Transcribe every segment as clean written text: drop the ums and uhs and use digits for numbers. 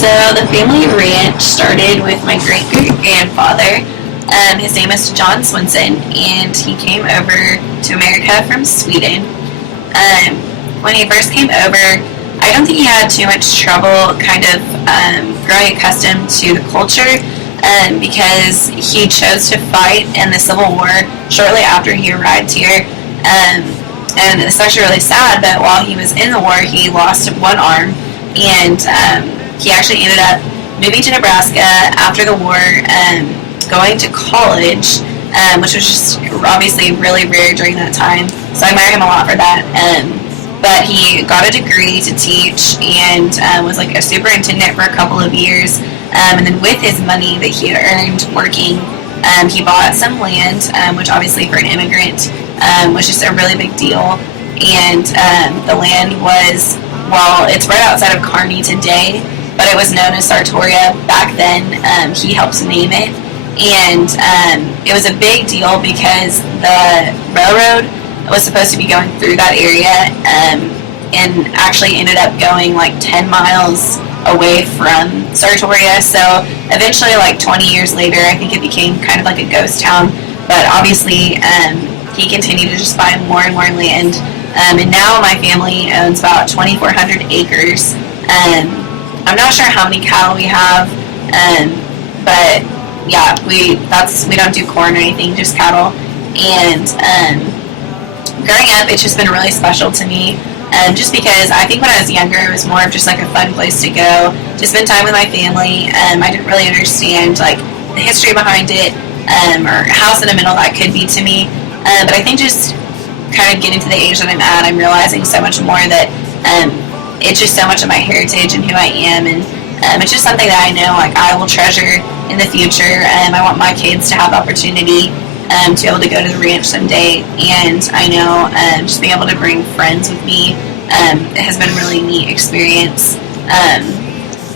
So the family ranch started with my great-great-grandfather. His name is John Swenson, and he came over to America from Sweden. When he first came over, I don't think he had too much trouble kind of growing accustomed to the culture because he chose to fight in the Civil War shortly after he arrived here. And it's actually really sad, but while he was in the war, he lost one arm, and he actually ended up moving to Nebraska after the war, going to college, which was just obviously really rare during that time. So I admire him a lot for that. But he got a degree to teach and was like a superintendent for a couple of years. And then with his money that he had earned working, he bought some land, which obviously for an immigrant was just a really big deal. And the land was, well, it's right outside of Kearney today, but it was known as Sartoria back then. He helped name it. And it was a big deal because the railroad was supposed to be going through that area and actually ended up going like 10 miles away from Sartoria. So eventually, like 20 years later, I think it became kind of like a ghost town. But obviously, he continued to just buy more and more land. And now my family owns about 2,400 acres. I'm not sure how many cattle we have, but yeah, we don't do corn or anything, just cattle. And growing up, it's just been really special to me. Just because I think when I was younger, it was more of just like a fun place to go to spend time with my family. I didn't really understand like the history behind it or how sentimental that could be to me. But I think just kind of getting to the age that I'm at, I'm realizing so much more that it's just so much of my heritage and who I am, and it's just something that I know like I will treasure in the future. I want my kids to have the opportunity to be able to go to the ranch someday, and I know just being able to bring friends with me, it has been a really neat experience,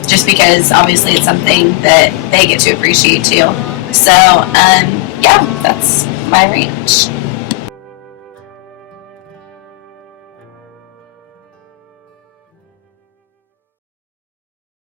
just because obviously it's something that they get to appreciate too. So yeah, that's my ranch.